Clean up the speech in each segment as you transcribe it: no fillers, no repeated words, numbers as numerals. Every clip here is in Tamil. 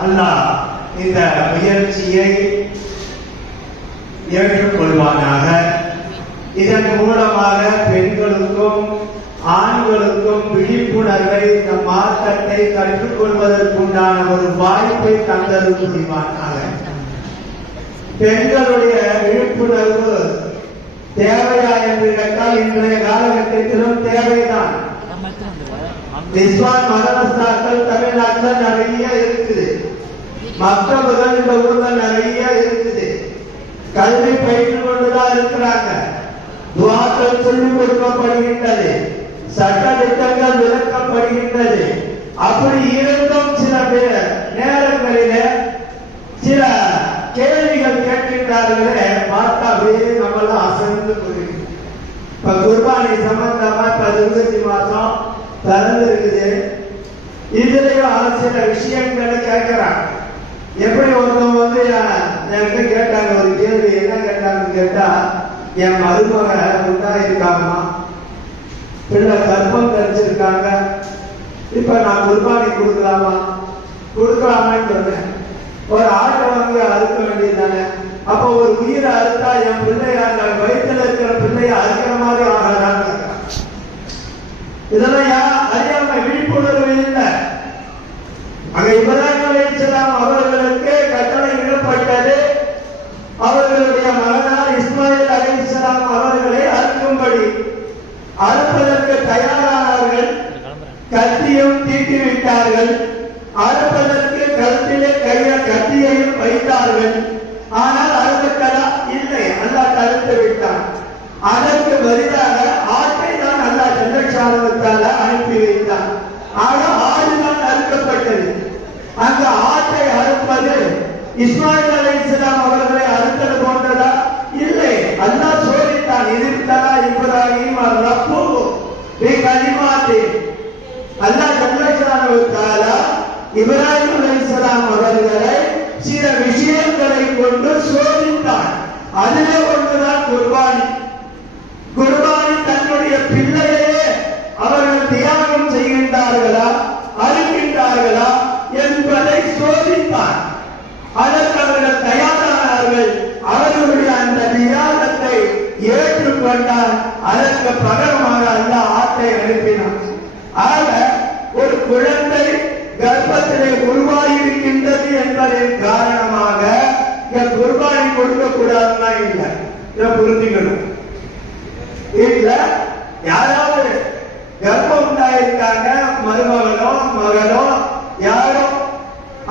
அல்லாஹ் இந்த முயற்சியை ஏற்றுக்கொள்வானாக. இதன் மூலமாக பெண்களுக்கும் ஆண்களுக்கும் விழிப்புணர்வை, இந்த மார்க்கத்தை கற்றுக்கொள்வதற்குண்டான ஒரு வாய்ப்பை தந்தது புரிவானாக. பெண்களுடைய விழிப்புணர்வு தேவையா என்று கேட்டால் இன்றைய காலகட்டத்திலும் தேவைதான். நிஸ்வான் மதரசாக்கள் தமிழ்நாட்டில் நிறைய இருக்குது, மக்தபுகள் இந்த ஊர்ல நிறைய இருக்குது, கல்வி பயிற்றுக் கொண்டுதான் இருக்கிறாங்க, துஆக்கள் சொல்லிக் கொடுக்கப்படுகின்றது, சட்ட திட்டங்கள் விளக்கப்படுகின்றது. அப்படி இருந்தும் சில பேர் நேரங்களிலே சில கேள்விகள் கேட்கின்றார்களே, பார்த்தா நம்மளாம் அசைந்து போயிருக்கு. இப்ப குர்பானி சம்பந்தமா இப்ப 20 மாசம் திறந்து இருக்குது. இதுலயும் சில விஷயங்களை கேட்கிறாங்க. எப்படி ஒருத்தவங்க வந்து என்கிட்ட கேட்டாங்க ஒரு கேள்வி, என்ன கேட்டாங்கன்னு கேட்டா, என் மருமக உண்டாயிருக்காமா, பிள்ளை கர்ப்பம் தரிச்சிருக்காங்க, இப்ப நான் குர்பானி கொடுக்கலாமான்னு சொன்னேன். ஒரு ஆட்டை வாங்கி அறுக்க வேண்டியதுதானே, அப்ப ஒரு உயிரை அறுத்தா என் பிள்ளைய அந்த வயிற்றுல இருக்கிற பிள்ளைய அறுக்கிற மாதிரி ஆகலான்னு கேட்கிறான். இதெல்லாம் அறியாம விழிப்புணர்வு இல்லை. அங்க இப்ராஹிம் அலைஹிஸ்ஸலாம் அவர்களுக்கு கட்டளை இடப்பட்டது, அவர்களுடைய மகனார் இஸ்மாயில் அலைஹிஸ்ஸலாம் அவர்களை அறுக்கும்படி. அறுப்பதற்கு தயாரானார்கள், கத்தியும் தீட்டிவிட்டார்கள், அறுப்பதற்கு கழுத்திலே கத்தியையும் வைத்தார்கள். ஆனால் அறுக்கலா இல்லை, அல்லாஹ் தடுத்து விட்டான். அதற்கு பதிலாக ஆட்டை தான் அல்லாஹ் ஜல்லஷானஹு அனுப்பி வைத்தான். ஆக ஆடுதான் அறுக்கப்பட்டது. அந்த ஆட்டை அறுப்பது இஸ்மாயில் அலைஹிஸ்ஸலாம் அவர்களை அறுத்தது போன்றதா? இல்லை, அல்லாஹ் சோதித்தான். இப்தலா இப்ராஹீம் ரப்புஹு பிகலிமாத்தின். அல்லாஹ் ஜல்லஷானஹு தஆலா இப்ராஹிம் அலைஹிஸ்ஸலாம் அவர்களை சில விஷயங்களை கொண்டு சோதித்தான். அதிலே ஒன்றுதான் குர்பானி. குர்பானி தன்னுடைய பிள்ளையே அவர்கள் தியாகம் செய்கின்றார்களா, அறுக்கின்றார்களா என்பதை சோதித்தான். அதற்கு அவர்கள் தயாரானார்கள். அவர்களுடைய அந்த தியாகத்தை ஏற்றுக்கொண்டார். அதற்கு பகரமாக அல்லாஹ் ஆட்டை அனுப்பினார். ஆக ஒரு குழந்தை கர்ப்பத்திலே உருவாகியிருக்கின்றது என்பதன் காரணமாக குர்பானி கொடுக்க கூடாதுன்னா இல்லை, இதை புரிஞ்சுக்கணும். இல்ல யாராவது கர்ப்பம் உண்டாயிருக்காங்க, மருமகனோ மகனோ யாரோ,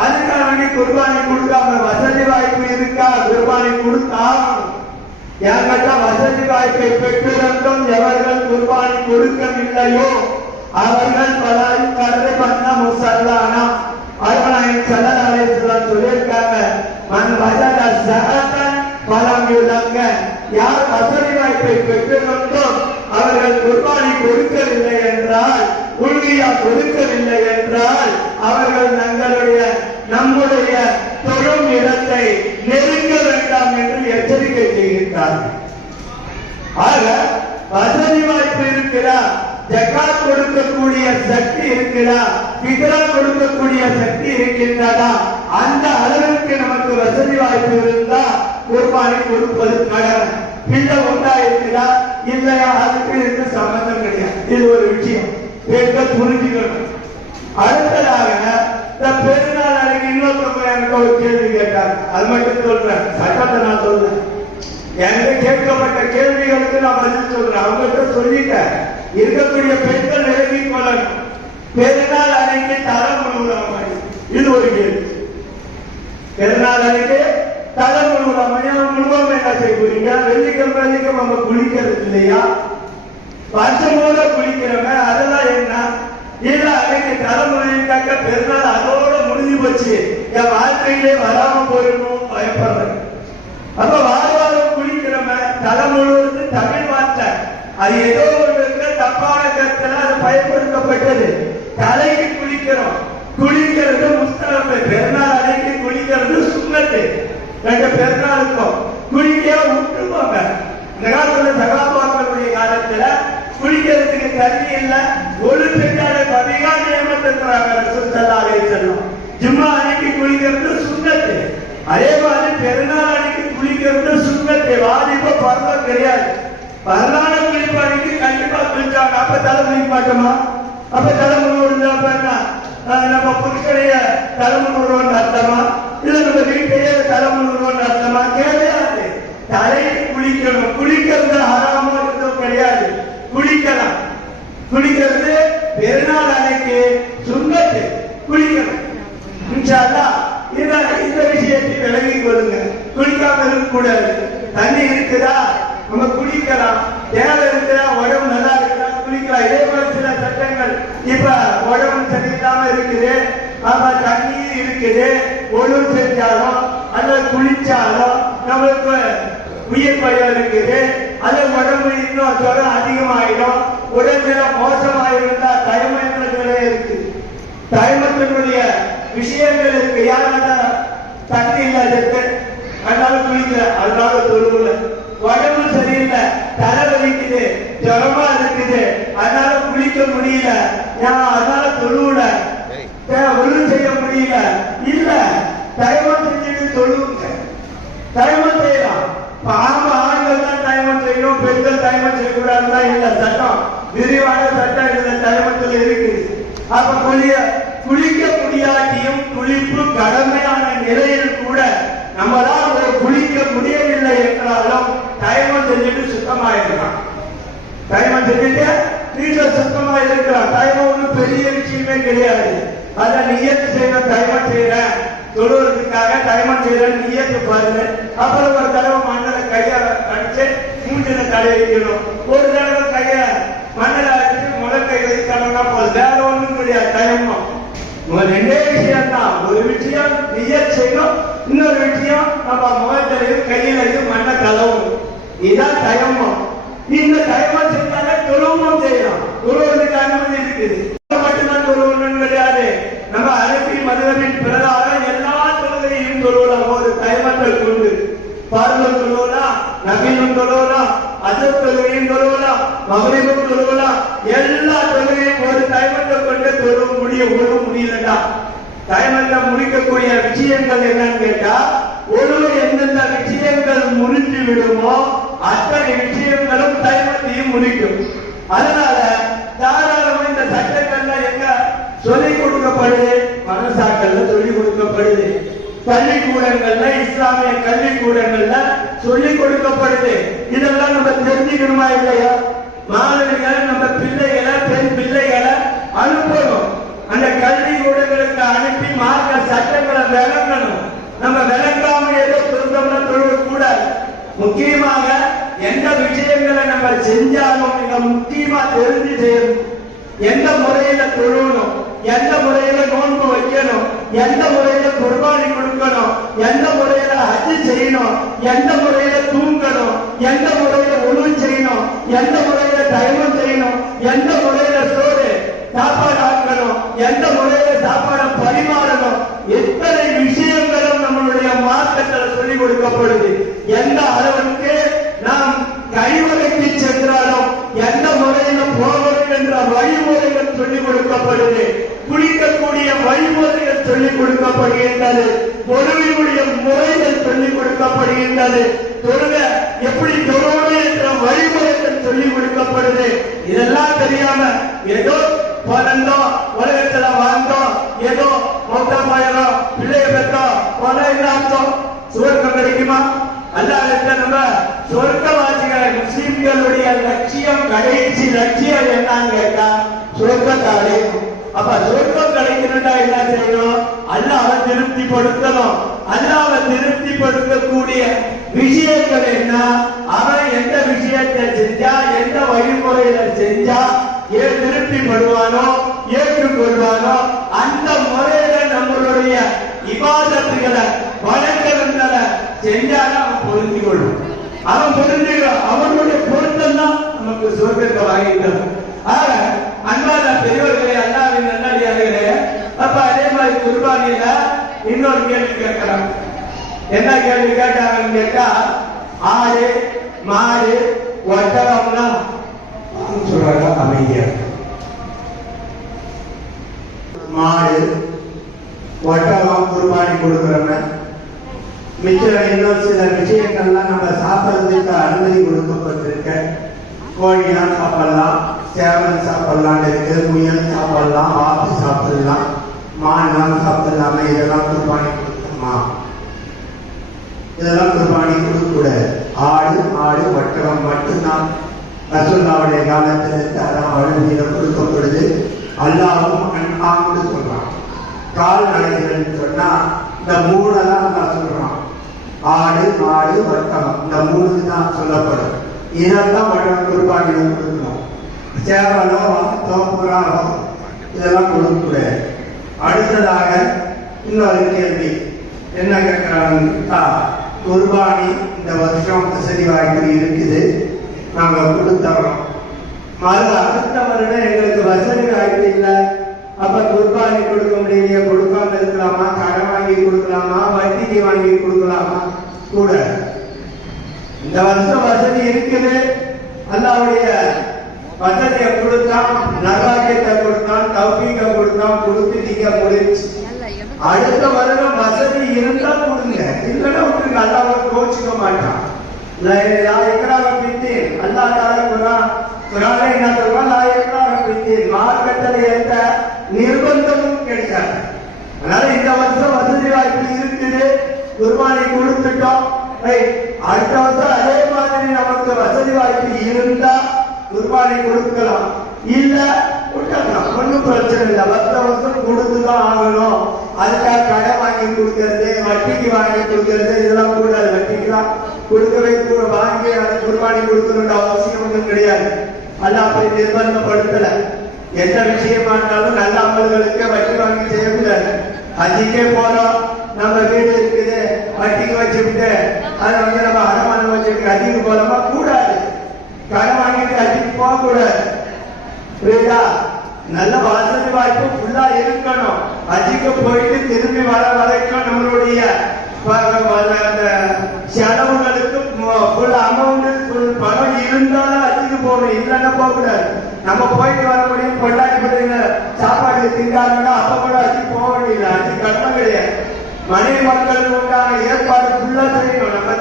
அதுக்காக வேண்டி குர்பானி கொடுக்காம வசதி வாய்ப்பு இருக்கா, குர்பானி கொடுத்தாகணும். யார்கிட்ட வசதி வாய்ப்பை பெற்றிருந்தும் எவர்கள் குர்பானி கொடுக்கவில்லையோ அவர்கள் பலாயும் கடலை பண்ண முசல்லானா. அருணாயின் ஸல்லல்லாஹு அலைஹி வஸல்லம் சொல்லியிருக்காங்க, மன் வஜத ஸஹதன் ஃபலம் யுலக்க. யார் வசதி வாய்ப்பை பெற்றிருந்தும் அவர்கள் குர்பானி கொடுக்கவில்லை என்றால், உள்கியா கொடுக்கவில்லை என்றால், அவர்கள் நம்முடைய தொழும் இடத்தை நெருங்க வேண்டாம் என்று எச்சரிக்கை செய்கின்றார்கள். ஆக வசதி வாய்ப்பு இருக்கிறா, ஜகாத் கொடுக்கக்கூடிய சக்தி இருக்கிறா, பித்ரா கொடுக்கக்கூடிய சக்தி இருக்கின்றதா, அந்த அளவிற்கு நமக்கு வசதி வாய்ப்பு இருந்தா குர்பானி கொடுப்பது கடமை. பிள்ளை உண்டா இருக்கிறா இல்லையா, அதுக்கு இருக்கு சம்பந்தம் கிடையாது. இது ஒரு விஷயம் பெண்கள் புரிஞ்சுக்கணும். அடுத்ததாக பெருநாள் அன்னைக்கு இன்னொருத்தவங்க எனக்கு ஒரு கேள்வி கேட்டாங்க. அது மட்டும் சொல்றேன், சட்டத்தை நான் சொல்றேன். எனக்கு கேட்கப்பட்ட கேள்விகளுக்கு நான் பதில் சொல்றேன். அவங்ககிட்ட சொல்லிட்டேன், இருக்கக்கூடிய பெண்கள் விலகி கொள்ளணும். பெருநாள் அன்னைக்கு தலை முழுவதும், இது ஒரு கேள்வி. பெருநாள் அன்னைக்கு தலை முழுவதும் முழுவதும் என்ன செய்ய போறீங்க? வெள்ளிக்கிழமை நம்ம குளிக்கிறது இல்லையா? வருஷம் போல குளிக்கிறவங்க அதெல்லாம் என்ன? இல்ல அன்னைக்கு தலைமுறைக்காக பெருநாள் அதோட முடிஞ்சு போச்சு, என் வாழ்க்கையிலே வராம போயிடணும் பயப்படுறேன். அப்ப வாரம் குளிக்கிறவங்க தலை முழுவதும் தமிழ் வார்த்தை, அது ஏதோ ஒரு தப்பான கருத்துல அது பயன்படுத்தப்பட்டது. தலைக்கு குளிக்கிறோம், குளிக்கிறது முஸ்தலமை. பெருநாள் அன்னைக்கு குளிக்கிறது சுன்னத்து. ரெண்டு பெருநாளுக்கும் குளிக்க விட்டுருவாங்க. இந்த காலத்துல சகாபாக்களுடைய காலத்துல குளிக்கிறதுக்கு தண்ணி இல்ல, ஒரு பெண்ணால அதிகா நியமத்திருக்கிறாங்க. ஜும்மா அன்னைக்கு குளிக்கிறது சுண்ணத்து. அதே மாதிரி பெருநாள் அன்னைக்கு குளிக்கிறது சுண்ணத்து. வாலிப பருவம் கிடையாது. பரலான குளிப்பு அன்னைக்கு கண்டிப்பா குளிச்சாங்க. அப்ப தலை குளிக்க மாட்டோமா? அப்ப தலை முன்னோடு நம்ம புருஷனைய தலைமுறை அர்த்தமா? இல்ல நம்ம வீட்டையே தலைமுறை அர்த்தமா? கிடையாது. தலையை குளிக்கணும். குளிக்கிறது ஹராமோ இருந்தோ கிடையாது. குளிக்கலாம். குளிக்கிறது பெருநாள் அன்னைக்கு சுண்ணத்து. குளிக்கணும். இன்ஷா அல்லாஹ் இந்த விஷயத்தை விலகி கொள்ளுங்க. குளிக்காம இருக்க கூடாது. தண்ணி இருக்குதா நம்ம குளிக்கலாம். தேவை இருக்குதா, உடம்பு நல்லா இருக்குதா குளிக்கலாம். இதே போல சில சட்டங்கள் இப்ப உடம்பு சரியில்லாம இருக்குது, தண்ணீர் இருக்குது, ஒழுங்கு செஞ்சாலும் அல்லது குளிச்சாலும் நம்மளுக்கு உயிர் பயம் இருக்குது, அது உடம்பு இன்னும் ஜுரம் அதிகமாயிடும், உடல்நிலை மோசமாயிருந்தா தயமத்திலே இருக்கு. தயமத்தினுடைய விஷயங்கள் இருக்கு. யாரால தண்ணி இல்லாதது அதனால குளிக்கல, அதனால தொழுவுல. உடம்பு சரியில்லை, தலை வலிக்குது, ஜுரமா இருக்குது, அதனால குளிக்க முடியல, அதனால தொழுவுல. ஒழுங்கு செய்ய முடியல, இல்ல தயமம் செஞ்சுட்டு தொழுவுங்க. தயமம் செய்யலாம். ஆண்கள் தான் தயமம் செய்யணும், பெண்கள் தயமம் செய்யக்கூடாதுதான் இல்ல சட்டம். விரிவான சட்டம் இந்த தயமத்தில் இருக்குது. அப்ப குளிக்க முடியாட்டியும் குளிப்பு கடமையான நிலையில் கூட நம்மளால் குளிக்க முடியவில்லை என்றாலும் தயமம் செஞ்சுட்டு சுத்தமாயிருக்கலாம். தயமம் செஞ்சுட்டு வீட்டுல சுத்தமா இருக்கலாம். தயமம் ஒன்றும் பெரிய விஷயமே கிடையாது. அத நியத்து செய்யணும். தயமம் செய்யறேன் தொழுவதற்காக தயமம் செய்யறேன் நியத்து பாருங்க. அப்புறம் ஒரு தடவை மண்ணல கைய அடிச்சு மூஞ்சில தடை வைக்கணும். ஒரு தடவை கைய மண்ணல அடிச்சு முளக்கை வைக்கணும்னா போதும். வேற ஒண்ணும் கிடையாது. தயமம் ரெண்டே விஷயம் தான். ஒரு விஷயம் நியத் செய்யணும், இன்னொரு விஷயம் நம்ம முகத்திலையும் கையிலையும் மண்ணை கலவணும். இதுதான் தயமம். இந்த தயமம் செஞ்சாலே தொழுவம் செய்யலாம். தொழுவதற்கு அனுமதி இருக்குது. மட்டும்தான் தொழுவணும் கிடையாது. நம்ம அரபி மதுரவின் பிரகாரம் எல்லா தொழுகையும் தொழுவலாம். ஒரு தயமங்கள் கொண்டு பார்வல் தொழுவலாம், நபீனும் தொழுவலாம், அசர் தொழுகையும் தொழுவலாம், மகரிபும் தொழுவலாம். எல்லா தொழுகையும் ஒரு தயமத்தை கொண்டு தொழுவ முடியும். ஒழுவ முடியலடா. தயமத்தை முடிக்கக்கூடிய விஷயங்கள் என்னன்னு கேட்டா, ஒழுவ எந்தெந்த விஷயங்கள் முறிஞ்சு விடுமோ அத்தனை விஷயங்களும் தயமத்தையும் முடிக்கும். அதனால தாராளமா இந்த சட்டங்கள்ல எங்க சொல்லிக் கொடுக்கப்படுது? மனசாக்கள்ல சொல்லிக் கொடுக்கப்படுது. பள்ளிக்கூடங்கள்ல, இஸ்லாமிய கல்விக்கூடங்கள்ல சொல்லிக் கொடுக்கப்படுது. இதெல்லாம் நம்ம தெரிஞ்சுக்கணுமா இல்லையா? மாணவிகளை, நம்ம பிள்ளைகளை, பெண் பிள்ளைகளை அனுப்பணும். அந்த கல்வி கூடங்களுக்கு அனுப்பி மார்க்க சட்டங்களை விளங்கணும். நம்ம விளங்காம ஏதோ சொல்றோம்னா தொழக்கூடாது. முக்கியமாக எந்த விஷயங்களை நம்ம செஞ்சாலும் மிக முக்கியமா தெரிஞ்சு செய்யணும். எந்த முறையில தொழணும், எந்த முறையில நோன்பு வைக்கணும், எந்த முறையில குர்பானி கொடுக்கணும், எந்த முறையில ஹஜ் செய்யணும், எந்த முறையில தூங்கணும், எந்த முறையில உணவு செய்யணும், எந்த முறையில தயமம் செய்யணும், எந்த முறையில சோறு சாப்பாடு ஆக்கணும், எந்த முறையில சாப்பாடை பரிமாறணும், எத்தனை விஷயங்களும் நம்மளுடைய மார்க்கத்தில் சொல்லிக் கொடுக்கப்படுது. எந்த அளவுக்கு நாம் கைவகைக்கு சென்றாலும் எந்த முறையில போகணும் என்ற வழிமுறைகள் சொல்லிக் கொடுக்கப்படுது. குளிக்கக்கூடிய வழிமுறைகள் சொல்லிக் கொடுக்கப்படுகின்றது. பொருளினுடைய முறைகள் சொல்லிக் கொடுக்கப்படுகின்றது. தொழுக எப்படி தொழுவது என்ற வழிமுறைகள் சொல்லிக் கொடுக்கப்படுது. இதெல்லாம் தெரியாம ஏதோ பிறந்தோம், உலகத்துல வாழ்ந்தோம், ஏதோ மொத்தமாயிரம் பிள்ளைய பெற்றோம், பணம் இல்லாம சுவர்க்கம் கிடைக்குமா? அல்லாஹ் நம்ம சொர்க்கவாசிகளை முஸ்லிம்களுடைய லட்சியம், கடைசி லட்சியம் என்னன்னு கேட்டா சொர்க்கத்தாலே. அப்ப சொர்க்கம் கிடைக்கணும்னா என்ன செய்யணும்? அல்லாஹ்வை திருப்திப்படுத்தணும். அல்லாஹ்வை திருப்திப்படுத்தக்கூடிய விஷயங்கள் என்ன? அவன் எந்த விஷயத்தை செஞ்சா, எந்த வழிமுறையில செஞ்சா திருப்திப்படுவானோ, ஏற்றுக்கொள்வானோ அந்த முறையில நம்மளுடைய இபாதத்துகளை, வணக்கங்களை செஞ்சாலும் அவன் பொருந்தி கொள்ளும். அவன் பொருந்துகிறான். அவனுடைய பொருத்தம் தான் நமக்கு சொர்க்கத்தை வாங்கிக்கிறான். ஆக அன்பான பெரியவர்களே, அல்லாஹ்வின் நல்லடியார்களே, அப்ப அதே மாதிரி குர்பானியில இன்னொரு கேள்வி கேட்கிறாங்க. என்ன கேள்வி கேட்டாங்கன்னு கேட்டா, ஆடு, மாடு, ஒட்டகம்னா சொல்றாங்க அமைதியா. மாடு, ஒட்டகம் குர்பானி கொடுக்குறோங்க. மிச்சம் இன்னும் சில விஷயங்கள்லாம் நம்ம சாப்பிட்றதுக்கு அனுமதி கொடுக்கப்பட்டிருக்க. கோழிலாம் சாப்பிடலாம், சேவல் சாப்பிடலாம் இருக்கு, முயல் சாப்பிடலாம், ஆப்பு சாப்பிடலாம், மான்லாம் சாப்பிடலாமா, இதெல்லாம் குர்பானி கொடுக்கணுமா? இதெல்லாம் குர்பானி கொடுக்கக்கூடாது. ஆடு மாடு ஒட்டகம் மட்டும்தான் ரசூலுல்லாஹ்வுடைய காலத்திலிருந்து அதான் வழிமுறையில் கொடுக்கப்படுது. அல்லாஹ்வும் அன்ஆம்னு சொல்றான். கால்நடைகள்னு சொன்னா இந்த மூணு தான் நான் சொல்றான். ஆடு மாடு ஒட்டகம் இந்த மூணு தான் சொல்லப்படும். இதெல்லாம் குர்பானியில் கொடுக்கணும். சேவலோ புறாவோ இதெல்லாம் கொடுக்கக்கூடாது. அடுத்ததாக இன்னொரு கேள்வி என்ன கேட்கிறாங்கன்னா, குர்பானி இந்த வருஷம் வசதி வாய்ப்பு இருக்குது, நாங்கள் கொடுத்துறோம். அடுத்த வருடம் எங்களுக்கு வசதி வாய்ப்பு இல்லை, அப்ப குர்பானி கொடுக்க முடியலையே, கொடுக்காம இருக்கலாமா? கடன் வாங்கி கொடுக்கலாமா? வட்டிக்கு வாங்கி கொடுக்கலாமா? கூட இந்த வருஷம் வசதி இருக்குது, அல்லாஹ்வுடைய வசதியை கொடுத்தான், நர்வாக்கியத்தை கொடுத்தான், தௌஃபீகை கொடுத்தான், கொடுத்து நீங்க முடிச்சு. அடுத்த வருடம் வசதி இருந்தா கொடுங்க, இல்லைன்னா விட்டுருங்க. அல்லாஹ் கோச்சிக்க மாட்டான். மார்க்கத்தில் எந்த நிர்பந்தமும் கிடையாது. அதனால இந்த வருஷம் வசதி வாய்ப்பு இருக்குது, குர்பானி கொடுத்துட்டோம். அடுத்த வருஷம் அதே மாதிரி நமக்கு வசதி வாய்ப்பு இருந்தா குர்பானி கொடுக்கலாம், இல்ல விட்டுக்கலாம், ஒன்றும் பிரச்சனை இல்லை. வருஷம் கொடுத்துதான் ஆகணும். அதுக்காக கடை வாங்கி கொடுக்கறது, வட்டிக்கு வாங்கி கொடுக்கறது இதெல்லாம் கூடாது. வட்டிக்குலாம் கொடுக்கவே கூட வாங்கி அது குர்பானி கொடுக்கணுன்ற அவசியம் ஒன்றும் கிடையாது. அல்லாஹ் அப்படி நிர்பந்தப்படுத்தல. எந்த விஷயமா இருந்தாலும் நல்ல அமல்களுக்கு வட்டி வாங்கி செய்யக்கூடாது. ஹஜ்ஜுக்கே போறோம், நம்ம வீடு இருக்குது, வட்டிக்கு வச்சுக்கிட்டு அதை நம்ம அடமானம் வச்சுட்டு ஹஜ்ஜுக்கு போறோமா? கூடாது. கடை வாங்கிட்டு ஹஜ்ஜுக்கு போக கூடாது. புரியுதா? நல்ல வசதி வாய்ப்பு ஃபுல்லா இருக்கணும். ஹஜ்ஜுக்கு போயிட்டு திரும்பி வர வரைக்கும் நம்மளுடைய செலவுகளுக்கு ஃபுல் அமௌண்ட் பணம் இருந்தாலும் ஹஜ்ஜுக்கு போகணும், இல்லைன்னா போக கூடாது. நம்ம போயிட்டு வர முடியும், கொண்டாடி பிள்ளைங்க சாப்பாடு திங்காங்கன்னா அப்ப கூட ஹஜ்ஜுக்கு போக வேண்டியது, ஹஜ்ஜு கடமை கிடையாது. மனைவி மக்களுக்கு உண்டான ஏற்பாடு ஃபுல்லா செய்யணும். நம்ம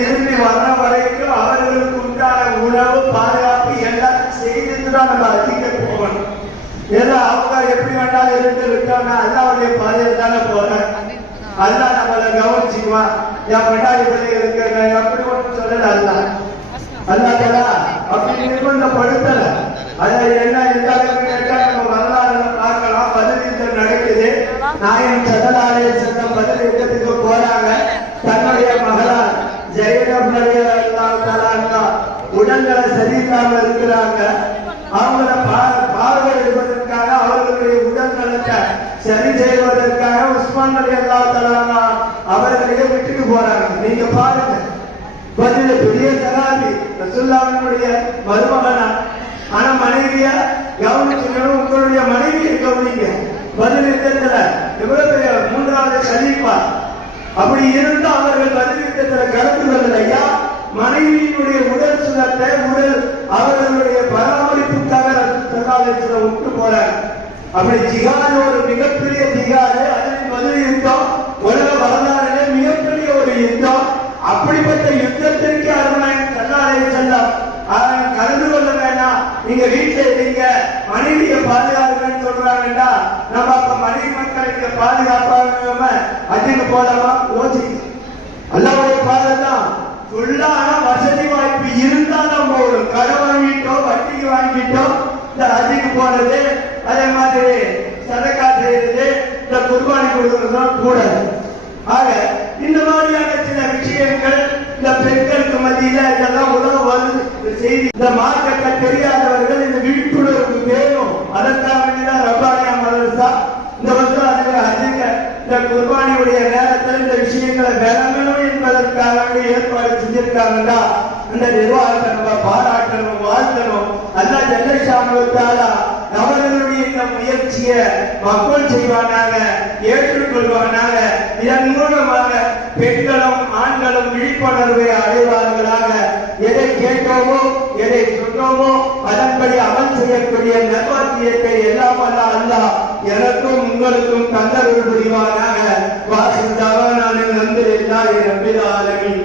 திரும்பி வர்ற வரைக்கும் அவர்களுக்கு உண்டான உணவு பாதுகாப்பு எல்லாம் செய்துட்டு தான் நம்ம ஹஜ்ஜுக்கு போகணும். ஏதோ அவங்க எப்படி வேண்டாலும் இருந்து விட்டோம்னா அல்லாஹ்வுடைய பாதையில தானே போறேன். அல்லாஹ் நம்மளை கவனிச்சுக்குவான். என் கொண்டாடி பிள்ளைகளுக்கு அப்படி ஒன்றும் சொல்லல. அல்லாஹ் அப்படி நிர்பந்தப்படுத்தல. அதை என்ன எந்த அளவுக்கு கேட்டா நம்ம வரலாறுல பார்க்கலாம். பதில் யுத்தம் நடக்குது. நாயகம் ஸல்லல்லாஹு அலைஹி வஸல்லம் பதில் யுத்தத்துக்கு போறாங்க. தன்னுடைய மகளார் ஜைனப் ரலியல்லாஹு தஆலா அன்ஹா உடல்நல சரியில்லாம இருக்கிறாங்க. அவங்கள பார்வை எடுப்பதற்காக, அவர்களுடைய உடல் நலத்தை சரி செய்வதற்காக உஸ்மான் ரலியல்லாஹு தஆலா அன்ஹு அவர்களை விட்டுட்டு போறாங்க. நீங்க பாருங்க, பதில் பெரிய சகாபி, ரசூலுல்லாஹ்வுடைய மருமகனா. ஆனா மனைவிய கவனிச்சுக்கணும், உங்களுடைய மனைவியை கவனிங்க. பதில் யுத்தத்துல எவ்வளவு பெரிய மூன்றாவது கலீஃபா. அப்படி இருந்தா அவர்கள் பதில் யுத்தத்துல கலந்து கொள்ளலையா? மனைவியினுடைய உடல் சுகத்தை அவர்களுடைய பராமரிப்புக்காக விட்டு போறாங்க. அப்படி ஜிகாது ஒரு மிகப்பெரிய ஜிகாது. அதில் பதில் யுத்தம் உலக வரலாறுல மிகப்பெரிய ஒரு யுத்தம். அப்படிப்பட்ட யுத்தத்திற்கு அருணாயன் ஸல்லல்லாஹு அலைஹி வஸல்லம் கலந்து கொள்ள வேண்டாம், நீங்க வீட்டுல இருங்க, மனைவியை பாதுகாப்புன்னு சொல்றாங்கடா. நம்ம அப்ப மனைவி மக்களுக்கு பாதுகாப்பாக அதுக்கு போலாமா? யோசிக்க. அல்லாஹ்வுடைய பாதை தான் ஃபுல்லான வசதி வாய்ப்பு இருந்தா நம்ம ஒரு கடை வாங்கிட்டோம், வட்டிக்கு வாங்கிட்டோம், இந்த அதுக்கு போறது, அதே மாதிரி சதக்கா செய்யறது, இந்த குர்பானி கொடுக்கறதும் கூடாது. ஆக இந்த மாதிரியான சில விஷயங்கள் இந்த பெண்களுக்கு மத்தியில இதெல்லாம் உலக வருது செய்தி. இந்த மார்க்கத்தை தெரியாதவர்கள் இந்த விழிப்புணர்வு வேணும். அதற்காக ரப்பானியா மதரசா இந்த வருஷம் இந்த குர்பானியுடைய நேரத்தில் இந்த விஷயங்களை விளங்கணும் என்பதற்காக ஏற்பாடு செஞ்சிருக்காங்கன்னா இந்த நிர்வாகத்தை நம்ம பாராட்டணும், வாழ்த்தணும். அல்லாஹ் ஜல்ல ஷானஹு வ தஆலா அவர்களுடைய இந்த முயற்சியை மக்கள் செய்வானாக, ஏற்றுக்கொள்வானாக. இதன் மூலமாக பெண்களும் ஆண்களும் விழிப்புணர்வை அடைவார்களாக. எதை கேட்டோமோ, எதை சொன்னோமோ அதன் அதன்படி அமல் செய்யக்கூடிய நற்பாக்கியத்தை எல்லாம் அல்லாஹ் எனக்கும் உங்களுக்கும் தந்தருள் புரிவானாக. வாசித்தாவா நான் நன்றி ரப்பில் ஆலமீன்.